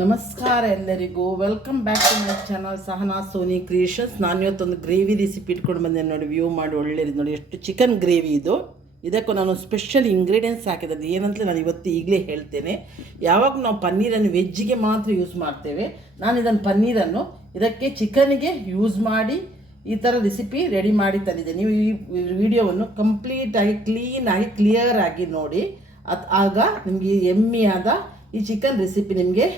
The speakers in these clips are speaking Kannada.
ನಮಸ್ಕಾರ ಎಲ್ಲರಿಗೂ, welcome back to my channel Sahana Soni creations. ನಾನು ಇವತ್ತೊಂದು ಗ್ರೇವಿ ರೆಸಿಪಿ ಇಟ್ಕೊಂಡು ಬಂದೇನೆ ನೋಡಿ. ವ್ಯೂ ಮಾಡಿ ಒಳ್ಳೆಯದು ನೋಡಿ, ಎಷ್ಟು ಚಿಕನ್ ಗ್ರೇವಿ ಇದು. ಇದಕ್ಕೂ ನಾನು ಸ್ಪೆಷಲ್ ಇಂಗ್ರೀಡಿಯೆಂಟ್ಸ್ ಹಾಕಿದ್ದು ಏನಂತಲೇ ನಾನು ಇವತ್ತು ಈಗಲೇ ಹೇಳ್ತೇನೆ. ಯಾವಾಗ ನಾವು ಪನ್ನೀರನ್ನು ವೆಜ್ಜಿಗೆ ಮಾತ್ರ ಯೂಸ್ ಮಾಡ್ತೇವೆ, ನಾನು ಇದನ್ನು ಪನ್ನೀರನ್ನು ಇದಕ್ಕೆ ಚಿಕನ್ಗೆ ಯೂಸ್ ಮಾಡಿ ಈ ಥರ ರೆಸಿಪಿ ರೆಡಿ ಮಾಡಿ ತಂದಿದ್ದೆ. ನೀವು ಈ ವಿಡಿಯೋವನ್ನು ಕಂಪ್ಲೀಟಾಗಿ ಕ್ಲೀನಾಗಿ ಕ್ಲಿಯರಾಗಿ ನೋಡಿ, ಆಗ ನಿಮಗೆ ಎಮ್ಮಿಯಾದ ಈ ಚಿಕನ್ ರೆಸಿಪಿ ನಿಮಗೆ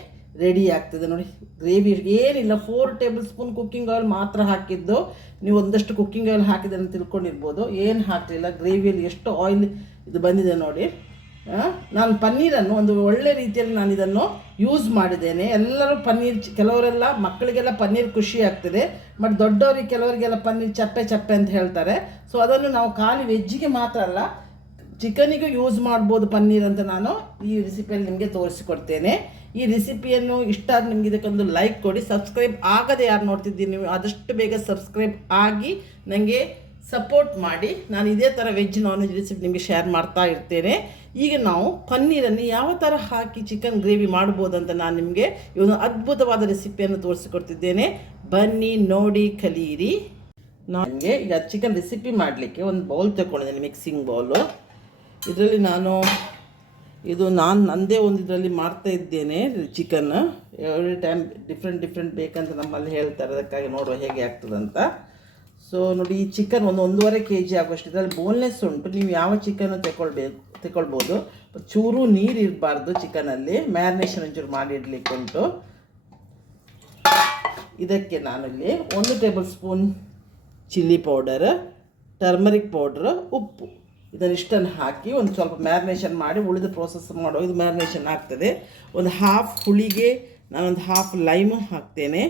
ರೆಡಿ ಆಗ್ತದೆ ನೋಡಿ. ಗ್ರೇವಿ ಏನಿಲ್ಲ, 4 ಟೇಬಲ್ ಸ್ಪೂನ್ ಕುಕ್ಕಿಂಗ್ ಆಯಿಲ್ ಮಾತ್ರ ಹಾಕಿದ್ದು. ನೀವು ಒಂದಷ್ಟು ಕುಕ್ಕಿಂಗ್ ಆಯಿಲ್ ಹಾಕಿದೆ ಅಂತ ತಿಳ್ಕೊಂಡಿರ್ಬೋದು, ಏನು ಹಾಕಲಿಲ್ಲ. ಗ್ರೇವಿಯಲ್ಲಿ ಎಷ್ಟು ಆಯಿಲ್ ಇದು ಬಂದಿದೆ ನೋಡಿ. ನಾನು ಪನ್ನೀರನ್ನು ಒಂದು ಒಳ್ಳೆ ರೀತಿಯಲ್ಲಿ ನಾನು ಇದನ್ನು ಯೂಸ್ ಮಾಡಿದ್ದೇನೆ. ಎಲ್ಲರೂ ಪನ್ನೀರ್, ಕೆಲವರೆಲ್ಲ ಮಕ್ಕಳಿಗೆಲ್ಲ ಪನ್ನೀರ್ ಖುಷಿ ಆಗ್ತದೆ, ಬಟ್ ದೊಡ್ಡವರಿಗೆ ಕೆಲವರಿಗೆಲ್ಲ ಪನ್ನೀರ್ ಚಪ್ಪೆ ಚಪ್ಪೆ ಅಂತ ಹೇಳ್ತಾರೆ. ಸೊ ಅದನ್ನು ನಾವು ಖಾಲಿ ವೆಜ್ಜಿಗೆ ಮಾತ್ರ ಅಲ್ಲ, ಚಿಕನಿಗೂ ಯೂಸ್ ಮಾಡ್ಬೋದು ಪನ್ನೀರ್ ಅಂತ ನಾನು ಈ ರೆಸಿಪಿಯಲ್ಲಿ ನಿಮಗೆ ತೋರಿಸಿಕೊಡ್ತೇನೆ. ಈ ರೆಸಿಪಿಯನ್ನು ಇಷ್ಟ ಆದ ನಿಮಗೆ ಇದಕ್ಕೊಂದು ಲೈಕ್ ಕೊಡಿ. ಸಬ್ಸ್ಕ್ರೈಬ್ ಆಗದೆ ಯಾರು ನೋಡ್ತಿದ್ದೀನಿ ನೀವು ಆದಷ್ಟು ಬೇಗ ಸಬ್ಸ್ಕ್ರೈಬ್ ಆಗಿ ನನಗೆ ಸಪೋರ್ಟ್ ಮಾಡಿ. ನಾನು ಇದೇ ಥರ ವೆಜ್ ನಾನ್ ವೆಜ್ ರೆಸಿಪಿ ನಿಮಗೆ ಶೇರ್ ಮಾಡ್ತಾ ಇರ್ತೇನೆ. ಈಗ ನಾವು ಪನ್ನೀರನ್ನು ಯಾವ ಥರ ಹಾಕಿ ಚಿಕನ್ ಗ್ರೇವಿ ಮಾಡ್ಬೋದಂತ ನಾನು ನಿಮಗೆ ಈ ಒಂದು ಅದ್ಭುತವಾದ ರೆಸಿಪಿಯನ್ನು ತೋರಿಸಿಕೊಡ್ತಿದ್ದೇನೆ. ಬನ್ನಿ ನೋಡಿ ಕಲೀರಿ. ನನಗೆ ಈಗ ಚಿಕನ್ ರೆಸಿಪಿ ಮಾಡಲಿಕ್ಕೆ ಒಂದು ಬೌಲ್ ತಗೊಂಡಿದ್ದೇನೆ, ಮಿಕ್ಸಿಂಗ್ ಬೌಲು. ಇದರಲ್ಲಿ ನಾನು ನನ್ನದೇ ಒಂದು ಇದರಲ್ಲಿ ಮಾಡ್ತಾ ಇದ್ದೇನೆ ಚಿಕನ್. ಎವ್ರಿ ಟೈಮ್ ಡಿಫ್ರೆಂಟ್ ಬೇಕಂತ ನಮ್ಮಲ್ಲಿ ಹೇಳ್ತಾರೆ, ಅದಕ್ಕಾಗಿ ನೋಡುವ ಹೇಗೆ ಆಗ್ತದಂತ. ಸೊ ನೋಡಿ, ಈ ಚಿಕನ್ 1.5 kg ಆಗುವಷ್ಟು ಇದರಲ್ಲಿ ಬೋನ್ಲೆಸ್ ಉಂಟು. ನೀವು ಯಾವ ಚಿಕನ್ನು ತಗೊಳ್ಬೋದು. ಚೂರು ನೀರು ಇರಬಾರ್ದು ಚಿಕನಲ್ಲಿ. ಮ್ಯಾರಿನೇಷನ್ ಒಂಚೂರು ಮಾಡಿ ಇಡಲಿಕ್ಕೆ ಉಂಟು. ಇದಕ್ಕೆ ನಾನಿಲ್ಲಿ 1 table spoon chilli powder, turmeric powder, ಉಪ್ಪು, ಇದನ್ನಿಷ್ಟನ್ನು ಹಾಕಿ ಒಂದು ಸ್ವಲ್ಪ ಮ್ಯಾರಿನೇಷನ್ ಮಾಡಿ ಉಳಿದ ಪ್ರೋಸೆಸ್ ಮಾಡೋ ಇದು ಮ್ಯಾರಿನೇಷನ್ ಆಗ್ತದೆ. ಒಂದು ಹಾಫ್ ಹುಳಿಗೆ ನಾನೊಂದು ಹಾಫ್ ಲೈಮು ಹಾಕ್ತೇನೆ,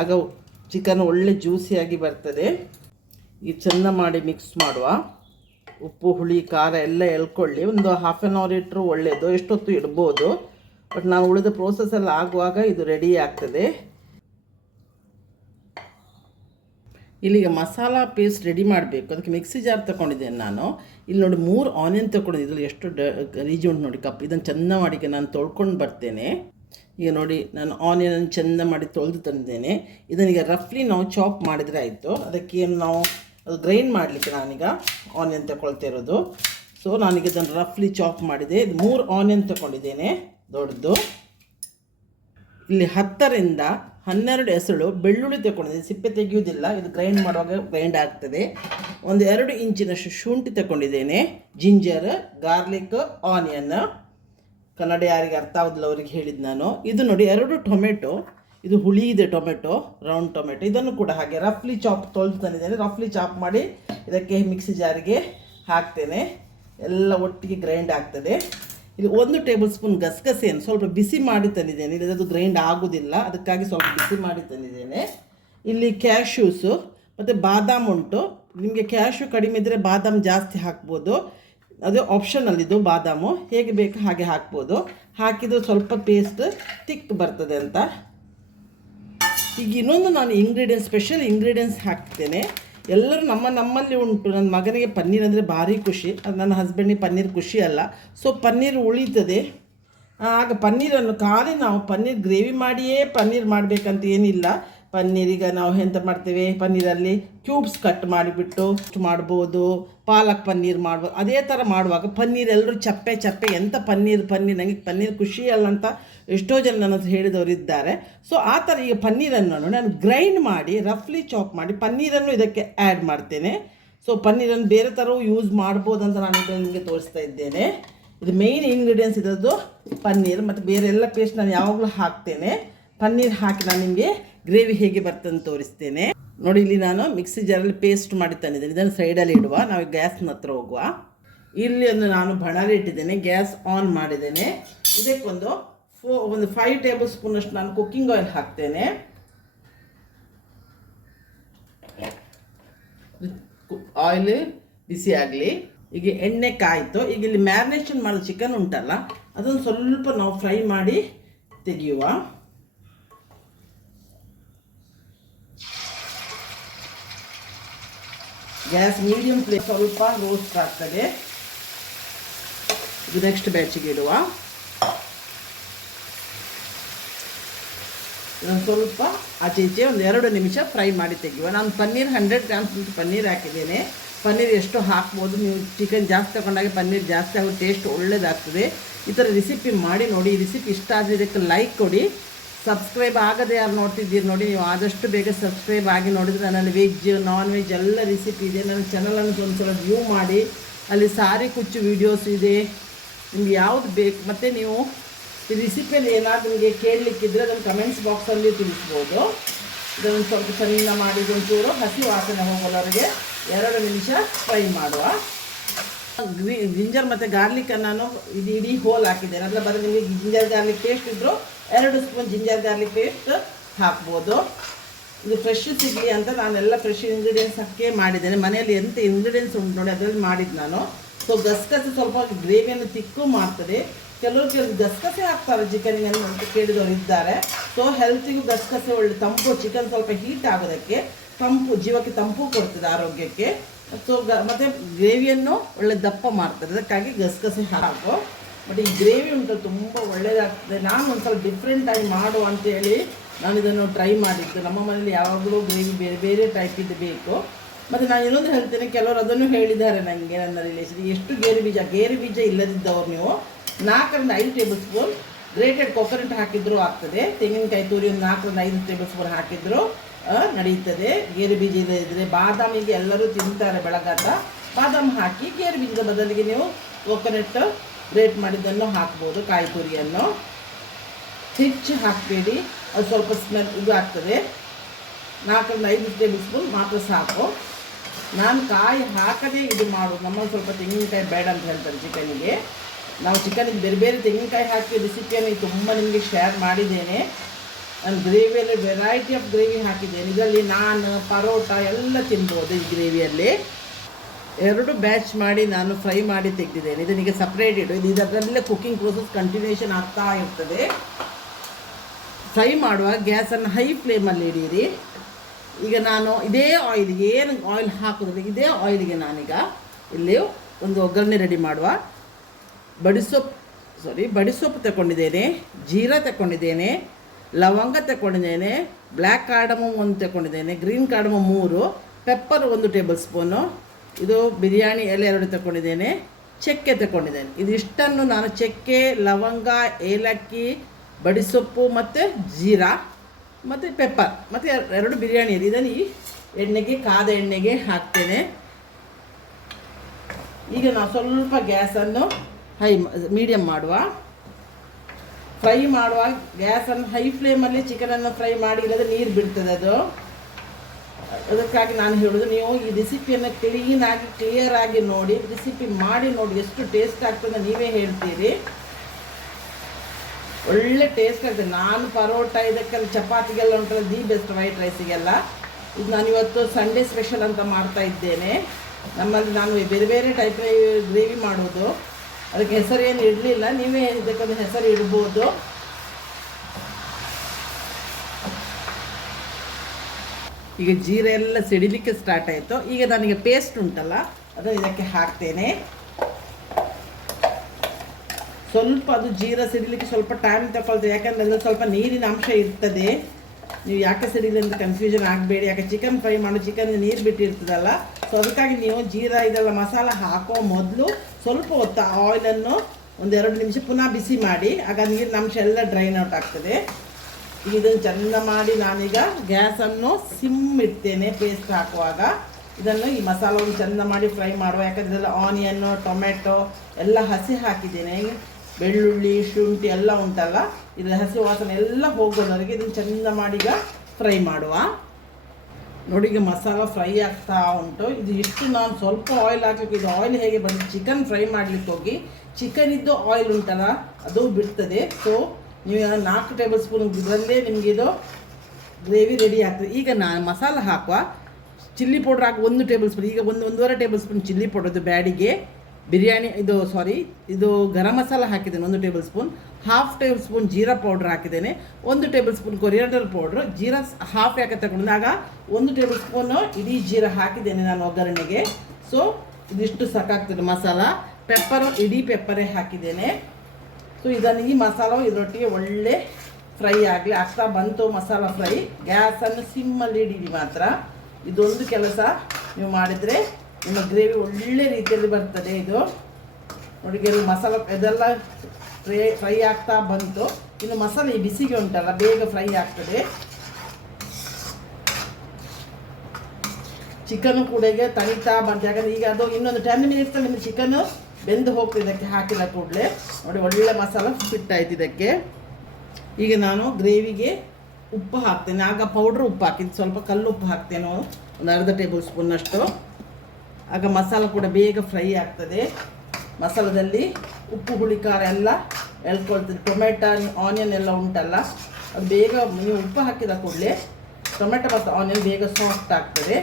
ಆಗ ಚಿಕನ್ ಒಳ್ಳೆ ಜ್ಯೂಸಿಯಾಗಿ ಬರ್ತದೆ. ಈಗ ಚೆಂದ ಮಾಡಿ ಮಿಕ್ಸ್ ಮಾಡುವ. ಉಪ್ಪು ಹುಳಿ ಖಾರ ಎಲ್ಲ ಎಳ್ಕೊಳ್ಳಿ. ಒಂದು ಹಾಫ್ ಆನ್ ಅವರ್ ಇಟ್ಟರು ಒಳ್ಳೆಯದು, ಎಷ್ಟೊತ್ತು ಇಡ್ಬೋದು. ಬಟ್ ನಾವು ಉಳಿದ ಪ್ರೋಸೆಸ್ ಎಲ್ಲ ಆಗುವಾಗ ಇದು ರೆಡಿ ಆಗ್ತದೆ. ಇಲ್ಲಿಗ ಮಸಾಲ ಪೇಸ್ಟ್ ರೆಡಿ ಮಾಡಬೇಕು. ಅದಕ್ಕೆ ಮಿಕ್ಸಿ ಜಾರ್ ತೊಗೊಂಡಿದ್ದೇನೆ ನಾನು. ಇಲ್ಲಿ ನೋಡಿ 3 ಆನಿಯನ್ ತೊಗೊಂಡಿದ್ದೆ. ಇದರಲ್ಲಿ ಎಷ್ಟು ಗಲೀಜು ಉಂಟು ನೋಡಿ ಕಪ್. ಇದನ್ನು ಚೆಂದ ಮಾಡಿ ನಾನು ತೊಳ್ಕೊಂಡು ಬರ್ತೇನೆ. ಈಗ ನೋಡಿ, ನಾನು ಆನಿಯನನ್ನು ಚೆಂದ ಮಾಡಿ ತೊಳೆದು ತಂದಿದ್ದೇನೆ. ಇದನ್ನೀಗ ರಫ್ಲಿ ನಾವು ಚಾಪ್ ಮಾಡಿದರೆ ಆಯಿತು. ಅದಕ್ಕೇನು ನಾವು ಅದು ಗ್ರೈಂಡ್ ಮಾಡಲಿಕ್ಕೆ ನಾನೀಗ ಆನಿಯನ್ ತಗೊಳ್ತಾ ಇರೋದು. ಸೊ ನಾನೀಗ ಇದನ್ನು ರಫ್ಲಿ ಚಾಪ್ ಮಾಡಿದೆ. ಇದು 3 ಆನಿಯನ್ ತೊಗೊಂಡಿದ್ದೇನೆ ದೊಡ್ಡದು. ಇಲ್ಲಿ 10ರಿಂದ 12 ಎಸಳು ಬೆಳ್ಳುಳ್ಳಿ ತಗೊಂಡಿದ್ದೀನಿ, ಸಿಪ್ಪೆ ತೆಗೆಯುವುದಿಲ್ಲ, ಇದು ಗ್ರೈಂಡ್ ಮಾಡುವಾಗ ಗ್ರೈಂಡ್ ಆಗ್ತದೆ. ಒಂದು 2 ಇಂಚಿನಷ್ಟು ಶುಂಠಿ ತಗೊಂಡಿದ್ದೇನೆ, ಜಿಂಜರ್, ಗಾರ್ಲಿಕ್, ಆನಿಯನ್. ಕನ್ನಡ ಯಾರಿಗೆ ಅರ್ಥ ಆಗೋದಿಲ್ಲ ಅವರಿಗೆ ಹೇಳಿದ್ದು ನಾನು. ಇದು ನೋಡಿ 2 ಟೊಮೆಟೊ, ಇದು ಹುಳಿ ಇದೆ ಟೊಮೆಟೊ, ರೌಂಡ್ ಟೊಮೆಟೊ. ಇದನ್ನು ಕೂಡ ಹಾಗೆ ರಫ್ಲಿ ಚಾಪ್ ತೊಳೆದು ತಂದಿದ್ದೇನೆ. ರಫ್ಲಿ ಚಾಪ್ ಮಾಡಿ ಇದಕ್ಕೆ ಮಿಕ್ಸಿ ಜಾರಿಗೆ ಹಾಕ್ತೇನೆ. ಎಲ್ಲ ಒಟ್ಟಿಗೆ ಗ್ರೈಂಡ್ ಆಗ್ತದೆ. ಇಲ್ಲಿ 1 ಟೇಬಲ್ ಸ್ಪೂನ್ ಗಸಗಸೆಯನ್ನು ಸ್ವಲ್ಪ ಬಿಸಿ ಮಾಡಿ ತಂದಿದ್ದೇನೆ. ಇಲ್ಲಿ ಅದು ಗ್ರೈಂಡ್ ಆಗೋದಿಲ್ಲ, ಅದಕ್ಕಾಗಿ ಸ್ವಲ್ಪ ಬಿಸಿ ಮಾಡಿ ತಂದಿದ್ದೇನೆ. ಇಲ್ಲಿ ಕ್ಯಾಶ್ಯೂಸು ಮತ್ತು ಬಾದಾಮ್ ಉಂಟು. ನಿಮಗೆ ಕ್ಯಾಶ್ಯೂ ಕಡಿಮೆ ಇದ್ದರೆ ಬಾದಾಮ್ ಜಾಸ್ತಿ ಹಾಕ್ಬೋದು, ಅದು ಆಪ್ಷನಲ್. ಇದು ಬಾದಾಮು ಹೇಗೆ ಬೇಕು ಹಾಗೆ ಹಾಕ್ಬೋದು. ಹಾಕಿದರೆ ಸ್ವಲ್ಪ ಪೇಸ್ಟ್ ತಿಕ್ ಬರ್ತದೆ ಅಂತ. ಈಗ ಇನ್ನೊಂದು ನಾನು ಸ್ಪೆಷಲ್ ಇಂಗ್ರೀಡಿಯೆಂಟ್ಸ್ ಹಾಕ್ತೇನೆ. ಎಲ್ಲರೂ ನಮ್ಮಲ್ಲಿ ಉಂಟು. ನನ್ನ ಮಗನಿಗೆ ಪನ್ನೀರ್ ಅಂದರೆ ಭಾರಿ ಖುಷಿ, ಅದು ನನ್ನ ಹಸ್ಬೆಂಡಿಗೆ ಪನ್ನೀರ್ ಖುಷಿ ಅಲ್ಲ. ಸೊ ಪನ್ನೀರ್ ಉಳಿತದೆ. ಆಗ ಪನ್ನೀರನ್ನು ಖಾಲಿ ನಾವು ಪನ್ನೀರ್ ಗ್ರೇವಿ ಮಾಡಿಯೇ ಪನ್ನೀರ್ ಮಾಡಬೇಕಂತ ಏನಿಲ್ಲ. ಪನ್ನೀರಿಗೆ ನಾವು ಎಂತ ಮಾಡ್ತೇವೆ, ಪನ್ನೀರಲ್ಲಿ ಕ್ಯೂಬ್ಸ್ ಕಟ್ ಮಾಡಿಬಿಟ್ಟು ಮಾಡ್ಬೋದು, ಪಾಲಕ್ ಪನ್ನೀರ್ ಮಾಡ್ಬೋದು. ಅದೇ ಥರ ಮಾಡುವಾಗ ಪನ್ನೀರ್ ಎಲ್ಲರೂ ಚಪ್ಪೆ ಎಂಥ ಪನ್ನೀರ್ ನನಗೆ ಪನ್ನೀರ್ ಖುಷಿ ಅಲ್ಲ ಅಂತ ಎಷ್ಟೋ ಜನ ನನ್ನ ಹತ್ರ ಹೇಳಿದವರು ಇದ್ದಾರೆ. ಸೊ ಆ ಥರ ಈಗ ಪನ್ನೀರನ್ನು ನಾನು ಗ್ರೈಂಡ್ ಮಾಡಿ ರಫ್ಲಿ ಚಾಪ್ ಮಾಡಿ ಪನ್ನೀರನ್ನು ಇದಕ್ಕೆ ಆ್ಯಡ್ ಮಾಡ್ತೇನೆ. ಸೊ ಪನ್ನೀರನ್ನು ಬೇರೆ ಥರವೂ ಯೂಸ್ ಮಾಡ್ಬೋದು ಅಂತ ನಾನು ಇದನ್ನು ನಿಮಗೆ ತೋರಿಸ್ತಾ ಇದ್ದೇನೆ. ಇದು ಮೇಯ್ನ್ ಇಂಗ್ರೀಡಿಯೆಂಟ್ಸ್ ಇರೋದು ಪನ್ನೀರ್, ಮತ್ತು ಬೇರೆ ಎಲ್ಲ ಪೇಸ್ಟ್ ನಾನು ಯಾವಾಗಲೂ ಹಾಕ್ತೇನೆ. ಪನ್ನೀರ್ ಹಾಕಿ ನಾನು ನಿಮಗೆ ಗ್ರೇವಿ ಹೇಗೆ ಬರ್ತದೆ ತೋರಿಸ್ತೇನೆ ನೋಡಿ. ಇಲ್ಲಿ ನಾನು ಮಿಕ್ಸಿ ಜಾರಲ್ಲಿ ಪೇಸ್ಟ್ ಮಾಡಿ ತಂದಿದ್ದೇನೆ. ಇದನ್ನು ಸೈಡಲ್ಲಿ ಇಡುವ, ನಾವು ಗ್ಯಾಸ್ನ ಹತ್ರ ಹೋಗುವ. ಇಲ್ಲಿ ನಾನು ಬಣಾರಿ ಇಟ್ಟಿದ್ದೇನೆ, ಗ್ಯಾಸ್ ಆನ್ ಮಾಡಿದ್ದೇನೆ. ಇದಕ್ಕೊಂದು 5 ಟೇಬಲ್ ಸ್ಪೂನಷ್ಟು ನಾನು ಕುಕ್ಕಿಂಗ್ ಆಯಿಲ್ ಹಾಕ್ತೇನೆ. ಆಯಿಲ್ ಬಿಸಿ ಆಗಲಿ. ಈಗ ಎಣ್ಣೆ ಕಾಯಿತು. ಈಗ ಇಲ್ಲಿ ಮ್ಯಾರಿನೇಷನ್ ಮಾಡಿದ ಚಿಕನ್ ಉಂಟಲ್ಲ, ಅದನ್ನು ಸ್ವಲ್ಪ ನಾವು ಫ್ರೈ ಮಾಡಿ ತೆಗೆಯುವ. ಗ್ಯಾಸ್ ಮೀಡಿಯಂ ಫ್ಲೇಮ್ ಸ್ವಲ್ಪ ರೋಸ್ಟ್ ಆಗ್ತದೆ. ಇದು ನೆಕ್ಸ್ಟ್ ಬ್ಯಾಚಿಗೆ ಇಡುವ. ಇದನ್ನು ಸ್ವಲ್ಪ ಆಚೆ ಈಚೆ ಒಂದು 2 ನಿಮಿಷ ಫ್ರೈ ಮಾಡಿ ತೆಗೆಯುವ. ನಾನು ಪನ್ನೀರ್ 100 ಗ್ರಾಮ್ಸ್ ಪನ್ನೀರ್ ಹಾಕಿದ್ದೇನೆ. ಪನ್ನೀರ್ ಎಷ್ಟು ಹಾಕ್ಬೋದು, ನೀವು ಚಿಕನ್ ಜಾಸ್ತಿ ತಗೊಂಡಾಗ ಪನ್ನೀರ್ ಜಾಸ್ತಿ ಆಗೋ ಟೇಸ್ಟ್ ಒಳ್ಳೆಯದಾಗ್ತದೆ. ಈ ಥರ ರೆಸಿಪಿ ಮಾಡಿ ನೋಡಿ. ಈ ರೆಸಿಪಿ ಇಷ್ಟ ಆದರೆ ಇದಕ್ಕೆ ಲೈಕ್ ಕೊಡಿ. ಸಬ್ಸ್ಕ್ರೈಬ್ ಆಗದೆ ಯಾರು ನೋಡ್ತಿದ್ದೀರಿ ನೋಡಿ, ನೀವು ಆದಷ್ಟು ಬೇಗ ಸಬ್ಸ್ಕ್ರೈಬ್ ಆಗಿ ನೋಡಿದರೆ ನನ್ನಲ್ಲಿ ವೆಜ್ ನಾನ್ ವೆಜ್ ಎಲ್ಲ ರೆಸಿಪಿ ಇದೆ. ನನ್ನ ಚಾನಲನ್ನು ಒಂದು ಸಲ ವ್ಯೂ ಮಾಡಿ, ಅಲ್ಲಿ ಸಾರಿ ಕುಚ್ಚು ವೀಡಿಯೋಸ್ ಇದೆ, ನಿಮ್ಗೆ ಯಾವುದು ಬೇಕು. ಮತ್ತು ನೀವು ಈ ರೆಸಿಪಿಯಲ್ಲಿ ಏನಾದರೂ ನಿಮಗೆ ಕೇಳಲಿಕ್ಕಿದ್ರೆ ಅದನ್ನು ಕಮೆಂಟ್ಸ್ ಬಾಕ್ಸಲ್ಲಿ ತಿಳಿಸ್ಬೋದು. ಇದನ್ನು ಸ್ವಲ್ಪ ಚೆನ್ನಾಗಿ ಮಾಡಿ ಒಂಚೂರು ಹಸಿ ವಾಸನೆ ಹೋಗೋವರೆಗೆ 2 ನಿಮಿಷ ಫ್ರೈ ಮಾಡುವ. ಜಿಂಜರ್ ಮತ್ತು ಗಾರ್ಲಿಕನ್ನು ನಾನು ಇಡೀ ಹೋಲ್ ಹಾಕಿದ್ದೇನೆ. ಅದರ ಬದಲು ನಿಮಗೆ ಜಿಂಜರ್ ಗಾರ್ಲಿಕ್ ಪೇಸ್ಟ್ ಇದ್ದರೂ 2 ಸ್ಪೂನ್ ಜಿಂಜರ್ ಗಾರ್ಲಿಕ್ ಪೇಸ್ಟ್ ಹಾಕ್ಬೋದು. ಇದು ಫ್ರೆಶ್ ಸಿಗಲಿ ಅಂತ ನಾನೆಲ್ಲ ಫ್ರೆಶ್ ಇಂಗ್ರೀಡಿಯೆಂಟ್ಸ್ ಹಾಕಿ ಮಾಡಿದ್ದೇನೆ. ಮನೆಯಲ್ಲಿ ಎಂಥ ಇಂಗ್ರೀಡಿಯೆಂಟ್ಸ್ ಉಂಟು ನೋಡಿ ಅದರಲ್ಲಿ ಮಾಡಿದ್ದು ನಾನು. ಸೊ ಗಸಗಸೆ ಸ್ವಲ್ಪ ಗ್ರೇವಿಯನ್ನು ತಿಕ್ಕು ಮಾಡ್ತದೆ. ಕೆಲವರು ಗಸಗಸೆ ಹಾಕ್ತಾರೆ ಚಿಕನಿಗೆ ಅಂತ ಕೇಳಿದವರು ಇದ್ದಾರೆ. ಸೊ ಹೆಲ್ತಿಗೂ ಗಸಗಸೆ ಒಳ್ಳೆ ತಂಪು, ಚಿಕನ್ ಸ್ವಲ್ಪ ಹೀಟ್ ಆಗೋದಕ್ಕೆ ತಂಪು, ಜೀವಕ್ಕೆ ತಂಪು ಕೊಡ್ತದೆ, ಆರೋಗ್ಯಕ್ಕೆ. ಸೊ ಮತ್ತು ಗ್ರೇವಿಯನ್ನು ಒಳ್ಳೆ ದಪ್ಪ ಮಾಡ್ತದೆ, ಅದಕ್ಕಾಗಿ ಗಸಗಸೆ ಹಾಕು. ಬಟ್ ಈ ಗ್ರೇವಿ ಉಂಟು ತುಂಬ ಒಳ್ಳೆಯದಾಗ್ತದೆ. ನಾನು ಒಂದು ಸ್ವಲ್ಪ ಡಿಫ್ರೆಂಟಾಗಿ ಮಾಡು ಅಂತೇಳಿ ನಾನು ಇದನ್ನು ಟ್ರೈ ಮಾಡಿದ್ದು. ನಮ್ಮ ಮನೇಲಿ ಯಾವಾಗಲೂ ಗ್ರೇವಿ ಬೇರೆ ಬೇರೆ ಟೈಪಿದ್ದು ಬೇಕು. ಮತ್ತು ನಾನು ಇನ್ನೊಂದು ಹೇಳ್ತೇನೆ, ಕೆಲವರು ಅದನ್ನು ಹೇಳಿದ್ದಾರೆ ನನಗೆ, ನನ್ನ ರಿಲೇಷನ್. ಎಷ್ಟು ಗೇರು ಬೀಜ ಇಲ್ಲದಿದ್ದವರು ನೀವು 4 ರಿಂದ 5 ಟೇಬಲ್ ಸ್ಪೂನ್ ಗ್ರೇಟೆಡ್ ಕೊಕೊನಟ್ ಹಾಕಿದರೂ ಆಗ್ತದೆ. ತೆಂಗಿನಕಾಯಿ ತುರಿ ಒಂದು 4 ರಿಂದ 5 ಟೇಬಲ್ ಸ್ಪೂನ್ ಹಾಕಿದರೂ ನಡೀತದೆ. ಗೇರು ಬೀಜ ಇಲ್ಲದಿದ್ದರೆ ಬಾದಾಮಿಗೆ ಎಲ್ಲರೂ ತಿಂತಾರೆ ಬೆಳಗಾತ. ಬಾದಾಮಿ ಹಾಕಿ ಗೇರು ಬೀಜದ ಬದಲಿಗೆ ನೀವು ಕೊಕೊನಟ್ ಗ್ರೇಟ್ ಮಾಡಿದ್ದನ್ನು ಹಾಕ್ಬೋದು. ಕಾಯಿ ತುರಿಯನ್ನು ಹೆಚ್ಚು ಹಾಕಬೇಡಿ, ಅದು ಸ್ವಲ್ಪ ಸ್ಮೆಲ್ ಇದು ಆಗ್ತದೆ. 4 ರಿಂದ 5 ಟೇಬಲ್ ಸ್ಪೂನ್ ಮಾತ್ರ ಸಾಕು. ನಾನು ಕಾಯಿ ಹಾಕದೇ ಇದು ಮಾಡೋದು. ನಮ್ಮಲ್ಲಿ ಸ್ವಲ್ಪ ತೆಂಗಿನಕಾಯಿ ಬೇಡ ಅಂತ ಹೇಳ್ತಾರೆ ಚಿಕನಿಗೆ. ನಾವು ಚಿಕನಿಗೆ ಬೇರೆ ಬೇರೆ ತೆಂಗಿನಕಾಯಿ ಹಾಕಿ ರೆಸಿಪಿಯನ್ನು ತುಂಬ ನಿಮಗೆ ಶೇರ್ ಮಾಡಿದ್ದೇನೆ. ನಾನು ಗ್ರೇವಿಯಲ್ಲಿ ವೆರೈಟಿ ಆಫ್ ಗ್ರೇವಿ ಹಾಕಿದ್ದೇನೆ. ಇದರಲ್ಲಿ ನಾನು ಪರೋಟ ಎಲ್ಲ ತಿನ್ಬೋದು ಈ ಗ್ರೇವಿಯಲ್ಲಿ. 2 ಬ್ಯಾಚ್ ಮಾಡಿ ನಾನು ಫ್ರೈ ಮಾಡಿ ತೆಗೆದಿದ್ದೇನೆ. ಇದನಿಗೆ ಸಪ್ರೇಟ್ ಇಡು. ಇದರಲ್ಲೇ ಕುಕ್ಕಿಂಗ್ ಪ್ರೋಸೆಸ್ ಕಂಟಿನ್ಯೂಷನ್ ಆಗ್ತಾ ಇರ್ತದೆ. ಫ್ರೈ ಮಾಡುವಾಗ ಗ್ಯಾಸನ್ನು ಹೈ ಫ್ಲೇಮಲ್ಲಿ ಇಡೀರಿ. ಈಗ ನಾನು ಇದೇ ಆಯಿಲಿಗೆ, ಏನು ಆಯಿಲ್ ಹಾಕೋದ್ರೆ ಇದೇ ಆಯಿಲಿಗೆ ನಾನೀಗ ಇಲ್ಲಿ ಒಂದು ಒಗ್ಗರಣೆ ರೆಡಿ ಮಾಡುವ. ಬಡಿಸೊಪ್ಪು ತಗೊಂಡಿದ್ದೇನೆ, ಜೀರಾ ತಗೊಂಡಿದ್ದೇನೆ, ಲವಂಗ ತಗೊಂಡಿದ್ದೇನೆ, ಬ್ಲ್ಯಾಕ್ ಕಾರ್ಡಮಮ್ 1 ತಗೊಂಡಿದ್ದೇನೆ, green cardamom 3, pepper 1 tablespoon, ಇದು ಬಿರಿಯಾನಿ ಎಲೆ 2 ತಗೊಂಡಿದ್ದೇನೆ, ಚಕ್ಕೆ ತಗೊಂಡಿದ್ದೇನೆ. ಇದಿಷ್ಟನ್ನು ನಾನು ಚಕ್ಕೆ, ಲವಂಗ, ಏಲಕ್ಕಿ, ಬಡಿಸೊಪ್ಪು ಮತ್ತು ಜೀರಾ ಮತ್ತು ಪೆಪ್ಪರ್ ಮತ್ತು 2 ಬಿರಿಯಾನಿ ಎಲೆ ಇದನ್ನು ಈ ಎಣ್ಣೆಗೆ, ಕಾದ ಎಣ್ಣೆಗೆ ಹಾಕ್ತೇನೆ. ಈಗ ನಾವು ಸ್ವಲ್ಪ ಗ್ಯಾಸನ್ನು ಮೀಡಿಯಮ್ ಮಾಡುವ. ಫ್ರೈ ಮಾಡುವಾಗ ಗ್ಯಾಸನ್ನು ಹೈ ಫ್ಲೇಮಲ್ಲಿ ಚಿಕನನ್ನು ಫ್ರೈ ಮಾಡಿ, ಇಲ್ಲದೆ ನೀರು ಬಿಡ್ತದೆ ಅದು. ಅದಕ್ಕಾಗಿ ನಾನು ಹೇಳೋದು, ನೀವು ಈ ರೆಸಿಪಿಯನ್ನು ಕ್ಲಿಯರಾಗಿ ನೋಡಿ, ರೆಸಿಪಿ ಮಾಡಿ ನೋಡಿ, ಎಷ್ಟು ಟೇಸ್ಟ್ ಆಗ್ತದೆ ನೀವೇ ಹೇಳ್ತೀರಿ. ಒಳ್ಳೆ ಟೇಸ್ಟ್ ಆಗ್ತದೆ. ನಾನು ಪರೋಟ ಇದಕ್ಕೆಲ್ಲ ಚಪಾತಿಗೆಲ್ಲ ಉಂಟಲ್ಲ ದಿ ಬೆಸ್ಟ್, ವೈಟ್ ರೈಸಿಗೆಲ್ಲ. ಇದು ನಾನಿವತ್ತು ಸಂಡೇ ಸ್ಪೆಷಲ್ ಅಂತ ಮಾಡ್ತಾ ಇದ್ದೇನೆ. ನಮ್ಮಲ್ಲಿ ನಾನು ಬೇರೆ ಬೇರೆ ಟೈಪ್ ಗ್ರೇವಿ ಮಾಡೋದು. ಅದಕ್ಕೆ ಹೆಸರೇನು ಇಡಲಿಲ್ಲ, ನೀವೇ ಇದಕ್ಕೊಂದು ಹೆಸರು ಇಡ್ಬೋದು. ಈಗ ಜೀರೆ ಎಲ್ಲ ಸಿಡಿಲಿಕ್ಕೆ ಸ್ಟಾರ್ಟ್ ಆಯಿತು. ಈಗ ನನಗೆ ಪೇಸ್ಟ್ ಉಂಟಲ್ಲ ಅದನ್ನು ಇದಕ್ಕೆ ಹಾಕ್ತೇನೆ. ಸ್ವಲ್ಪ ಅದು ಜೀರಾ ಸಿಡಿಲಿಕ್ಕೆ ಸ್ವಲ್ಪ ಟೈಮ್ ತಗೊಳ್ತದೆ, ಯಾಕಂದರೆ ಅದರಲ್ಲಿ ಸ್ವಲ್ಪ ನೀರಿನ ಅಂಶ ಇರ್ತದೆ. ನೀವು ಯಾಕೆ ಸಿಡಿಲಿ ಅಂತ ಕನ್ಫ್ಯೂಷನ್ ಆಗಬೇಡಿ. ಯಾಕೆ ಚಿಕನ್ ಫ್ರೈ ಮಾಡೋ ಚಿಕನ್ ನೀರು ಬಿಟ್ಟಿರ್ತದಲ್ಲ. ಸೊ ಅದಕ್ಕಾಗಿ ನೀವು ಜೀರಾ ಇದೆಲ್ಲ ಮಸಾಲ ಹಾಕೋ ಮೊದಲು ಸ್ವಲ್ಪ ಹೊತ್ತು ಆಯಿಲನ್ನು 1-2 ನಿಮಿಷ ಪುನಃ ಬಿಸಿ ಮಾಡಿ, ಆಗ ನೀರಿನ ಅಂಶ ಎಲ್ಲ ಡ್ರೈನ್ ಔಟ್ ಆಗ್ತದೆ. ಇದನ್ನು ಚೆಂದ ಮಾಡಿ ನಾನೀಗ ಗ್ಯಾಸನ್ನು ಸಿಮ್ ಇಡ್ತೇನೆ. ಪೇಸ್ಟ್ ಹಾಕುವಾಗ ಇದನ್ನು ಈ ಮಸಾಲವನ್ನು ಚೆಂದ ಮಾಡಿ ಫ್ರೈ ಮಾಡುವ. ಯಾಕಂದರೆ ಇದೆಲ್ಲ ಆನಿಯನ್ನು, ಟೊಮೆಟೊ ಎಲ್ಲ ಹಸಿ ಹಾಕಿದ್ದೇನೆ. ಬೆಳ್ಳುಳ್ಳಿ, ಶುಂಠಿ ಎಲ್ಲ ಉಂಟಲ್ಲ, ಇದರ ಹಸಿ ವಾಸನೆ ಎಲ್ಲ ಹೋಗೋದವರೆಗೆ ಇದನ್ನು ಚೆಂದ ಮಾಡೀಗ ಫ್ರೈ ಮಾಡುವ. ನೋಡಿ ಈಗ ಮಸಾಲ ಫ್ರೈ ಆಗ್ತಾ ಉಂಟು. ಇದು ಇಷ್ಟು ನಾನು ಸ್ವಲ್ಪ ಆಯಿಲ್ ಹಾಕಲಿಕ್ಕೆ, ಇದು ಆಯಿಲ್ ಹೇಗೆ ಬಂದು ಚಿಕನ್ ಫ್ರೈ ಮಾಡಲಿಕ್ಕೆ ಹೋಗಿ ಚಿಕನಿದ್ದು ಆಯಿಲ್ ಉಂಟಲ್ಲ ಅದು ಬಿಡ್ತದೆ. ಸೊ ನೀವು 4 ಟೇಬಲ್ ಸ್ಪೂನ್ ಇದರಲ್ಲೇ ನಿಮಗಿದು ಗ್ರೇವಿ ರೆಡಿ ಆಗ್ತದೆ. ಈಗ ನಾನು ಮಸಾಲ ಹಾಕುವ. ಚಿಲ್ಲಿ ಪೌಡ್ರ್ ಹಾಕಿ 1 ಟೇಬಲ್ ಸ್ಪೂನ್, ಈಗ 1-1.5 table spoon chilli powder Byadgi. Biryani ಇದು ಗರಂ ಮಸಾಲ ಹಾಕಿದ್ದೇನೆ 1 table spoon. 1/2 table spoon jeera powder ಹಾಕಿದ್ದೇನೆ. 1 table spoon coriander powder. Jeera half ಯಾಕೆ ತಗೊಂಡಾಗ 1 ಟೇಬಲ್ ಸ್ಪೂನು ಇಡೀ ಜೀರಾ ಹಾಕಿದ್ದೇನೆ ನಾನು ಒಗ್ಗರಣೆಗೆ. ಸೊ ಇದಿಷ್ಟು ಸಾಕಾಗ್ತದೆ ಮಸಾಲ. ಪೆಪ್ಪರು ಇಡೀ ಪೆಪ್ಪರೇ ಹಾಕಿದ್ದೇನೆ. ಸೊ ಇದನ್ನು ಈ ಮಸಾಲ ಇದರೊಟ್ಟಿಗೆ ಒಳ್ಳೆ ಫ್ರೈ ಆಗಲಿ. ಆಗ್ತಾ ಬಂತು ಮಸಾಲ ಫ್ರೈ. ಗ್ಯಾಸನ್ನು ಸಿಮ್ಮಲ್ಲಿ ಇಡೀರಿ ಮಾತ್ರ. ಇದೊಂದು ಕೆಲಸ ನೀವು ಮಾಡಿದರೆ ನಿಮ್ಮ ಗ್ರೇವಿ ಒಳ್ಳೆ ರೀತಿಯಲ್ಲಿ ಬರ್ತದೆ. ಇದು ನೋಡಿ ಮಸಾಲ ಇದೆಲ್ಲ ಫ್ರೈ ಆಗ್ತಾ ಬಂತು. ಇನ್ನು ಮಸಾಲೆ ಈ ಬಿಸಿಗೆ ಉಂಟಲ್ಲ ಬೇಗ ಫ್ರೈ ಆಗ್ತದೆ. ಚಿಕನ್ನು ಕೂಡ ಈಗ ತಣಿತಾ ಬಂತು. ಯಾಕಂದರೆ ಈಗ ಅದು ಇನ್ನೊಂದು 10 ಮಿನಿಟ್ಸಲ್ಲಿ ನಿಮಗೆ ಚಿಕನ್ನು ಬೆಂದು ಹೋಗ್ತದೆ ಇದಕ್ಕೆ ಹಾಕಿದ ಕೂಡಲೇ. ನೋಡಿ ಒಳ್ಳೆ ಮಸಾಲ ಫಿಟ್ ಆಯ್ತು ಇದಕ್ಕೆ. ಈಗ ನಾನು ಗ್ರೇವಿಗೆ ಉಪ್ಪು ಹಾಕ್ತೇನೆ. ಆಗ ಪೌಡ್ರ್ ಉಪ್ಪು ಹಾಕಿದ್ದು, ಸ್ವಲ್ಪ ಕಲ್ಲು ಉಪ್ಪು ಹಾಕ್ತೇನೆ ಒಂದು ಅರ್ಧ ಟೇಬಲ್ ಸ್ಪೂನಷ್ಟು. ಆಗ ಮಸಾಲ ಕೂಡ ಬೇಗ ಫ್ರೈ ಆಗ್ತದೆ. ಮಸಾಲದಲ್ಲಿ ಉಪ್ಪು ಹುಳಿ ಖಾರ ಎಲ್ಲ ಎಳ್ಕೊಳ್ತದೆ. ಟೊಮೆಟೊ ಆನಿಯನ್ ಎಲ್ಲ ಉಂಟಲ್ಲ ಅದು ಬೇಗ ನೀವು ಉಪ್ಪು ಹಾಕಿದ ಕೂಡಲೇ ಟೊಮೆಟೊ ಮತ್ತು ಆನಿಯನ್ ಬೇಗ ಸಾಫ್ಟ್ ಆಗ್ತದೆ.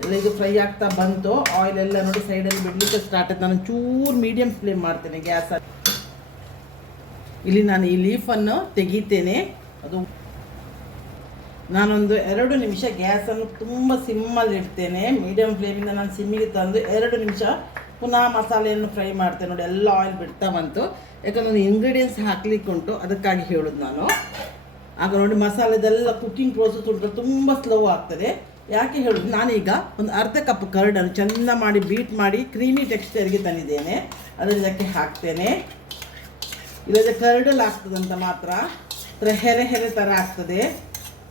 ಎಲ್ಲ ಇದು ಫ್ರೈ ಆಗ್ತಾ ಬಂತು. ಆಯಿಲ್ ಎಲ್ಲ ನೋಡಿ ಸೈಡಲ್ಲಿ ಬಿಡಲಿಕ್ಕೆ ಸ್ಟಾರ್ಟ್ ಆಯ್ತು. ನಾನು ಚೂರು ಮೀಡಿಯಮ್ ಫ್ಲೇಮ್ ಮಾಡ್ತೇನೆ ಗ್ಯಾಸಲ್ಲಿ. ಇಲ್ಲಿ ನಾನು ಈ ಲೀಫನ್ನು ತೆಗಿತೇನೆ. ಅದು ನಾನೊಂದು 2 ನಿಮಿಷ ಗ್ಯಾಸನ್ನು ತುಂಬ ಸಿಮ್ಮಲ್ಲಿ ಇಡ್ತೇನೆ. ಮೀಡಿಯಮ್ ಫ್ಲೇಮಿಂದ ನಾನು ಸಿಮ್ಮಿಗೆ ತಂದು 2 ನಿಮಿಷ ಪುನಃ ಮಸಾಲೆಯನ್ನು ಫ್ರೈ ಮಾಡ್ತೇನೆ. ನೋಡಿ ಎಲ್ಲ ಆಯಿಲ್ ಬಿಡ್ತಾ ಬಂತು. ಯಾಕಂದ್ರೆ ಒಂದು ಇಂಗ್ರೀಡಿಯೆಂಟ್ಸ್ ಹಾಕ್ಲಿಕ್ಕೆ ಉಂಟು, ಅದಕ್ಕಾಗಿ ಹೇಳೋದು ನಾನು. ಆಗ ನೋಡಿ ಮಸಾಲೆದೆಲ್ಲ ಕುಕ್ಕಿಂಗ್ ಪ್ರೋಸೆಸ್ ಉಂಟು, ತುಂಬ ಸ್ಲೋ ಆಗ್ತದೆ. ಯಾಕೆ ಹೇಳೋದು, ನಾನೀಗ ಒಂದು ಅರ್ಧ ಕಪ್ ಕರ್ಡನ್ನು ಚೆಂದ ಮಾಡಿ ಬೀಟ್ ಮಾಡಿ ಕ್ರೀಮಿ ಟೆಕ್ಸ್ಚರ್ಗೆ ತಂದಿದ್ದೇನೆ. ಅದನ್ನು ಇದಕ್ಕೆ ಹಾಕ್ತೇನೆ. ಇಲ್ಲದೆ ಕರ್ಡಲ್ಲಿ ಆಗ್ತದಂತ ಮಾತ್ರ ಹೆರೆ ಹೆರೆ ಥರ ಆಗ್ತದೆ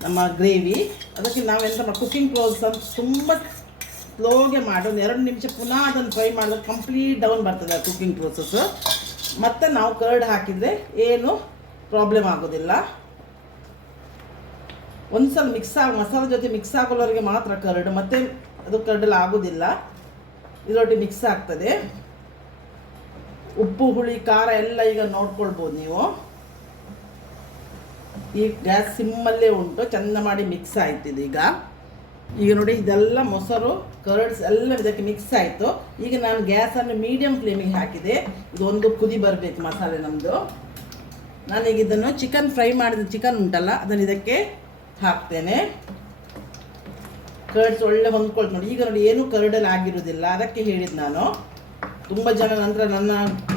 ನಮ್ಮ ಗ್ರೇವಿ. ಅದಕ್ಕೆ ನಾವೆಂತ ಕುಕ್ಕಿಂಗ್ ಪ್ರೋಸೆಸ್ ತುಂಬ ಸ್ಲೋಗೆ ಮಾಡಿ ಒಂದು 2 ನಿಮಿಷ ಪುನಃ ಅದನ್ನು ಫ್ರೈ ಮಾಡಿದ್ರೆ ಕಂಪ್ಲೀಟ್ ಡೌನ್ ಬರ್ತದೆ ಆ ಕುಕ್ಕಿಂಗ್ ಪ್ರೋಸೆಸ್ಸು. ಮತ್ತು ನಾವು ಕರ್ಡ್ ಹಾಕಿದರೆ ಏನು ಪ್ರಾಬ್ಲಮ್ ಆಗೋದಿಲ್ಲ. ಒಂದು ಸಲ ಮಸಾಲೆ ಜೊತೆ ಮಿಕ್ಸ್ ಆಗೋವರೆಗೆ ಮಾತ್ರ ಕರ್ಡ್, ಮತ್ತು ಅದು ಕರ್ಡಲ್ಲಿ ಆಗೋದಿಲ್ಲ. ಇದರೊಟ್ಟಿಗೆ ಮಿಕ್ಸ್ ಆಗ್ತದೆ. ಉಪ್ಪು ಹುಳಿ ಖಾರ ಎಲ್ಲ ಈಗ ನೋಡ್ಕೊಳ್ಬೋದು ನೀವು. ಈ ಗ್ಯಾಸ್ ಸಿಮ್ಮಲ್ಲೇ ಉಂಟು. ಚೆಂದ ಮಾಡಿ ಮಿಕ್ಸ್ ಆಯ್ತು ಇದೀಗ. ಈಗ ನೋಡಿ ಇದೆಲ್ಲ ಮೊಸರು ಕರ್ಡ್ಸ್ ಎಲ್ಲ ಇದಕ್ಕೆ ಮಿಕ್ಸ್ ಆಯಿತು. ಈಗ ನಾನು ಗ್ಯಾಸನ್ನು ಮೀಡಿಯಮ್ ಫ್ಲೇಮಿಗೆ ಹಾಕಿದೆ. ಇದೊಂದು ಕುದಿ ಬರಬೇಕು ಮಸಾಲೆ ನಮ್ಮದು. ನಾನೀಗ ಇದನ್ನು ಚಿಕನ್ ಫ್ರೈ ಮಾಡಿದ ಚಿಕನ್ ಉಂಟಲ್ಲ ಅದನ್ನು ಇದಕ್ಕೆ ಹಾಕ್ತೇನೆ. ಕರ್ಡ್ಸ್ ಒಳ್ಳೆ ಹೊಂದ್ಕೊಳ್ತು ನೋಡಿ. ಈಗ ನೋಡಿ ಏನೂ ಕರ್ಡಲ್ಲಿ ಆಗಿರೋದಿಲ್ಲ, ಅದಕ್ಕೆ ಹೇಳಿದ್ದು ನಾನು. ತುಂಬ ಜನ ನಂತರ ನನ್ನ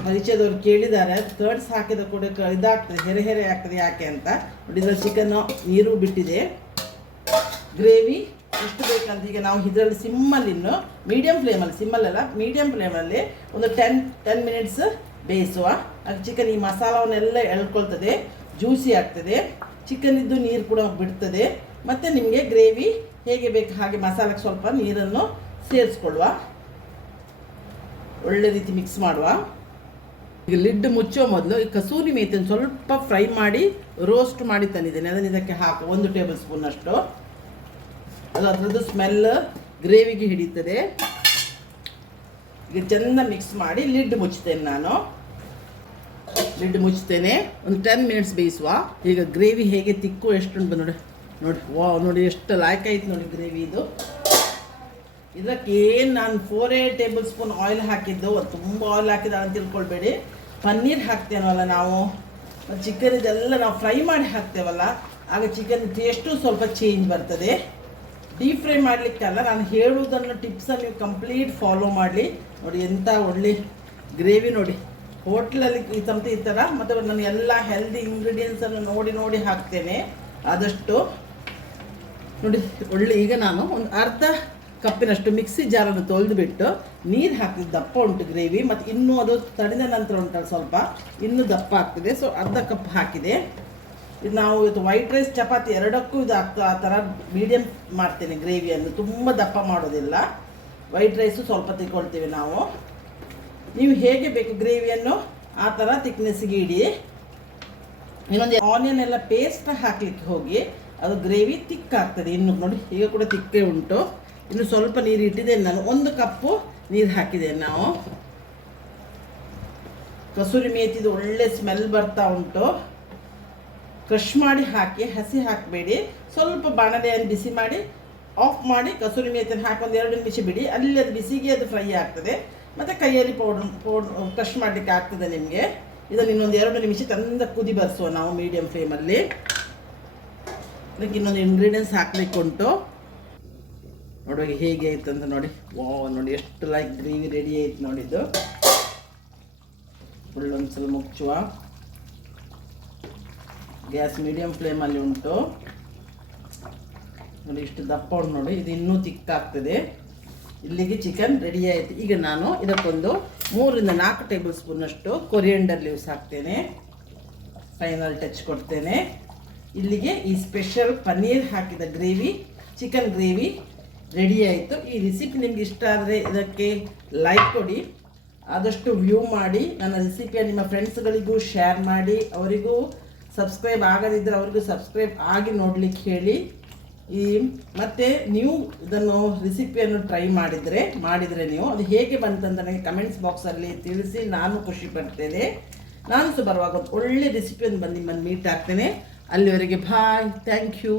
ಪರಿಚಯದವ್ರು ಕೇಳಿದ್ದಾರೆ, ಕರ್ಡ್ಸ್ ಹಾಕಿದ ಕೂಡ ಇದಾಗ್ತದೆ, ಹೆರೆ ಹೆರೆ ಆಗ್ತದೆ ಯಾಕೆ ಅಂತ. ನೋಡಿ ಇದರಲ್ಲಿ ಚಿಕನ್ನು ನೀರು ಬಿಟ್ಟಿದೆ. ಗ್ರೇವಿ ಎಷ್ಟು ಬೇಕಂತ ಈಗ ನಾವು ಇದರಲ್ಲಿ ಸಿಮ್ಮಲ್ಲಿ ಇನ್ನು ಮೀಡಿಯಮ್ ಫ್ಲೇಮಲ್ಲಿ, ಸಿಮ್ಮಲ್ಲೆಲ್ಲ ಮೀಡಿಯಮ್ ಫ್ಲೇಮಲ್ಲಿ ಒಂದು 10 ಮಿನಿಟ್ಸ್ ಬೇಯಿಸುವ. ಆಗ ಚಿಕನ್ ಈ ಮಸಾಲವನ್ನೆಲ್ಲ ಎಳ್ಕೊಳ್ತದೆ, ಜ್ಯೂಸಿ ಆಗ್ತದೆ. ಚಿಕನಿದ್ದು ನೀರು ಕೂಡ ಬಿಡ್ತದೆ. ಮತ್ತು ನಿಮಗೆ ಗ್ರೇವಿ ಹೇಗೆ ಬೇಕು ಹಾಗೆ ಮಸಾಲೆಗೆ ಸ್ವಲ್ಪ ನೀರನ್ನು ಸೇರಿಸ್ಕೊಳ್ಳುವ. ಒಳ್ಳೆ ರೀತಿ ಮಿಕ್ಸ್ ಮಾಡುವ. ಈಗ ಲಿಡ್ ಮುಚ್ಚೋ ಮೊದಲು ಈ ಕಸೂರಿ ಮೇಥಿಯನ್ನು ಸ್ವಲ್ಪ ಫ್ರೈ ಮಾಡಿ ರೋಸ್ಟ್ ಮಾಡಿ ತಂದಿದ್ದೇನೆ. ಅದನ್ನು ಇದಕ್ಕೆ ಹಾಕು 1 ಟೇಬಲ್ ಸ್ಪೂನಷ್ಟು. ಅದು ಅದರದ್ದು ಸ್ಮೆಲ್ ಗ್ರೇವಿಗೆ ಹಿಡಿತದೆ. ಈಗ ಚೆಂದ ಮಿಕ್ಸ್ ಮಾಡಿ ಲಿಡ್ ಮುಚ್ತೇನೆ ನಾನು. ಲಿಡ್ ಮುಚ್ತೇನೆ. ಒಂದು 10 ಮಿನಿಟ್ಸ್ ಬೇಯಿಸುವ. ಈಗ ಗ್ರೇವಿ ಹೇಗೆ ತಿಕ್ಕು ಎಷ್ಟುಂಟು ನೋಡಿ. ನೋಡಿ ನೋಡಿ ಎಷ್ಟು ಲಾಯ್ಕಾಯ್ತು ನೋಡಿ ಗ್ರೇವಿ ಇದು. ಇದಕ್ಕೆ ಏನು ನಾನು 4 ಟೇಬಲ್ ಸ್ಪೂನ್ ಆಯಿಲ್ ಹಾಕಿದ್ದು. ತುಂಬ ಆಯಿಲ್ ಹಾಕಿದ ಅಂತ ತಿಳ್ಕೊಳ್ಬೇಡಿ. ಪನ್ನೀರ್ ಹಾಕ್ತೇವಲ್ಲ ನಾವು, ಚಿಕನ್ ಇದೆಲ್ಲ ನಾವು ಫ್ರೈ ಮಾಡಿ ಹಾಕ್ತೇವಲ್ಲ, ಆಗ ಚಿಕನ್ ಟೇಸ್ಟು ಸ್ವಲ್ಪ ಚೇಂಜ್ ಬರ್ತದೆ. ಡೀಪ್ ಫ್ರೈ ಮಾಡಲಿಕ್ಕಲ್ಲ, ನಾನು ಹೇಳುವುದನ್ನು ಟಿಪ್ಸನ್ನು ನೀವು ಕಂಪ್ಲೀಟ್ ಫಾಲೋ ಮಾಡಲಿ. ನೋಡಿ ಎಂಥ ಒಳ್ಳೆ ಗ್ರೇವಿ ನೋಡಿ. ಹೋಟ್ಲಲ್ಲಿ ಈ ಥರ ಮತ್ತು ನಾನು ಎಲ್ಲ ಹೆಲ್ದಿ ಇಂಗ್ರೀಡಿಯೆಂಟ್ಸನ್ನು ನೋಡಿ ಹಾಕ್ತೇನೆ ಆದಷ್ಟು. ನೋಡಿ ಒಳ್ಳೆ. ಈಗ ನಾನು ಒಂದು ಅರ್ಧ ಕಪ್ಪಿನಷ್ಟು ಮಿಕ್ಸಿ ಜಾರನ್ನು ತೊಳೆದುಬಿಟ್ಟು ನೀರು ಹಾಕಿದ್ದು ದಪ್ಪ ಉಂಟು ಗ್ರೇವಿ. ಮತ್ತು ಇನ್ನೂ ಅದು ತಡಿದ ನಂತರ ಉಂಟಲ್ಲ ಸ್ವಲ್ಪ ಇನ್ನೂ ದಪ್ಪ ಆಗ್ತದೆ. ಸೊ ಅರ್ಧ ಕಪ್ ಹಾಕಿದೆ. ಇದು ನಾವು ಇವತ್ತು ವೈಟ್ ರೈಸ್ ಚಪಾತಿ ಎರಡಕ್ಕೂ ಇದು ಆಗ್ತಾ ಆ ಥರ ಮೀಡಿಯಮ್ ಮಾಡ್ತೇನೆ ಗ್ರೇವಿಯನ್ನು. ತುಂಬ ದಪ್ಪ ಮಾಡೋದಿಲ್ಲ. ವೈಟ್ ರೈಸು ಸ್ವಲ್ಪ ತೆಗೊಳ್ತೀವಿ ನಾವು. ನೀವು ಹೇಗೆ ಬೇಕು ಗ್ರೇವಿಯನ್ನು ಆ ಥರ ತಿಕ್ನೆಸ್ಸಿಗೆ ಇಡಿ. ಇನ್ನೊಂದು ಆನಿಯನ್ ಎಲ್ಲ ಪೇಸ್ಟ್ ಹಾಕಲಿಕ್ಕೆ ಹೋಗಿ ಅದು ಗ್ರೇವಿ ತಿಕ್ಕಾಗ್ತದೆ. ಇನ್ನು ನೋಡಿ ಈಗ ಕೂಡ ತಿಕ್ಕೇ ಉಂಟು. ಇನ್ನು ಸ್ವಲ್ಪ ನೀರು ಇಟ್ಟಿದ್ದೇನೆ ನಾನು. 1 ಕಪ್ಪು ನೀರು ಹಾಕಿದ್ದೇನೆ ನಾವು. ಕಸೂರಿ ಮೇಥಿದು ಒಳ್ಳೆ ಸ್ಮೆಲ್ ಬರ್ತಾ ಉಂಟು. ಕ್ರಷ್ ಮಾಡಿ ಹಾಕಿ, ಹಸಿ ಹಾಕಬೇಡಿ. ಸ್ವಲ್ಪ ಬಾಣಲೆಯನ್ನು ಬಿಸಿ ಮಾಡಿ ಆಫ್ ಮಾಡಿ ಕಸೂರಿ ಮೇಥಿಯನ್ನು ಹಾಕಿ ಒಂದು 2 ನಿಮಿಷ ಬಿಡಿ. ಅಲ್ಲಿ ಅದು ಬಿಸಿಗೆ ಅದು ಫ್ರೈ ಆಗ್ತದೆ. ಮತ್ತು ಕೈಯಲ್ಲಿ ಪೌಡ್ರ್ ಕ್ರಷ್ ಮಾಡಲಿಕ್ಕೆ ಆಗ್ತದೆ ನಿಮಗೆ. ಇದನ್ನು ಇನ್ನೊಂದು 2 ನಿಮಿಷ ಚಂದ ಕುದಿ ಬರಿಸುವ ನಾವು ಮೀಡಿಯಮ್ ಫ್ಲೇಮಲ್ಲಿ. ಅದಕ್ಕೆ ಇನ್ನೊಂದು ಇಂಗ್ರೀಡಿಯೆಂಟ್ಸ್ ಹಾಕಲಿಕ್ಕೆ ಉಂಟು. ನೋಡುವಾಗ ಹೇಗೆ ಆಯ್ತು ಅಂತ ನೋಡಿ. ನೋಡಿ ಎಷ್ಟು ಗ್ರೇವಿ ರೆಡಿ ಆಯ್ತು ನೋಡಿದ್ದು. ಒಳ್ಳೊಂದ್ಸಲ ಮುಚ್ಚುವ. ಗ್ಯಾಸ್ ಮೀಡಿಯಮ್ ಫ್ಲೇಮಲ್ಲಿ ಉಂಟು ನೋಡಿ. ಇಷ್ಟು ದಪ್ಪ ಉಂಟು ನೋಡಿ, ಇದು ಇನ್ನೂ ತಿಕ್ಕಾಗ್ತದೆ. ಇಲ್ಲಿಗೆ ಚಿಕನ್ ರೆಡಿ ಆಯಿತು. ಈಗ ನಾನು ಇದಕ್ಕೊಂದು 3-4 ಟೇಬಲ್ ಸ್ಪೂನಷ್ಟು ಕೊರಿಯಂಡರ್ ಲೀವ್ಸ್ ಹಾಕ್ತೇನೆ. ಫೈನಲ್ ಟಚ್ ಕೊಡ್ತೇನೆ. ಇಲ್ಲಿಗೆ ಈ ಸ್ಪೆಷಲ್ ಪನ್ನೀರ್ ಹಾಕಿದ ಗ್ರೇವಿ, ಚಿಕನ್ ಗ್ರೇವಿ ರೆಡಿ ಆಯಿತು. ಈ ರೆಸಿಪಿ ನಿಮ್ಗೆ ಇಷ್ಟ ಆದರೆ ಇದಕ್ಕೆ ಲೈಕ್ ಕೊಡಿ, ಆದಷ್ಟು ವ್ಯೂ ಮಾಡಿ, ನನ್ನ ರೆಸಿಪಿಯ ನಿಮ್ಮ ಫ್ರೆಂಡ್ಸ್ಗಳಿಗೂ ಶೇರ್ ಮಾಡಿ, ಅವರಿಗೂ ಸಬ್ಸ್ಕ್ರೈಬ್ ಆಗದಿದ್ದರೆ ಅವ್ರಿಗೂ ಸಬ್ಸ್ಕ್ರೈಬ್ ಆಗಿ ನೋಡಲಿಕ್ಕೆ ಹೇಳಿ. ಮತ್ತು ನೀವು ಇದನ್ನು ರೆಸಿಪಿಯನ್ನು ಟ್ರೈ ಮಾಡಿದರೆ ನೀವು ಅದು ಹೇಗೆ ಬಂತಂತ ನನಗೆ ಕಮೆಂಟ್ಸ್ ಬಾಕ್ಸಲ್ಲಿ ತಿಳಿಸಿ, ನಾನು ಖುಷಿ ಪಡ್ತೇನೆ. ನಾನು ಸಹ ಬರುವಾಗ ಒಂದು ಒಳ್ಳೆ ರೆಸಿಪಿಯನ್ನು ಬಂದು ನಿಮ್ಮನ್ನು ಮೀಟ್ ಆಗ್ತೇನೆ. ಅಲ್ಲಿವರೆಗೆ ಬಾಯ್, ಥ್ಯಾಂಕ್ ಯು.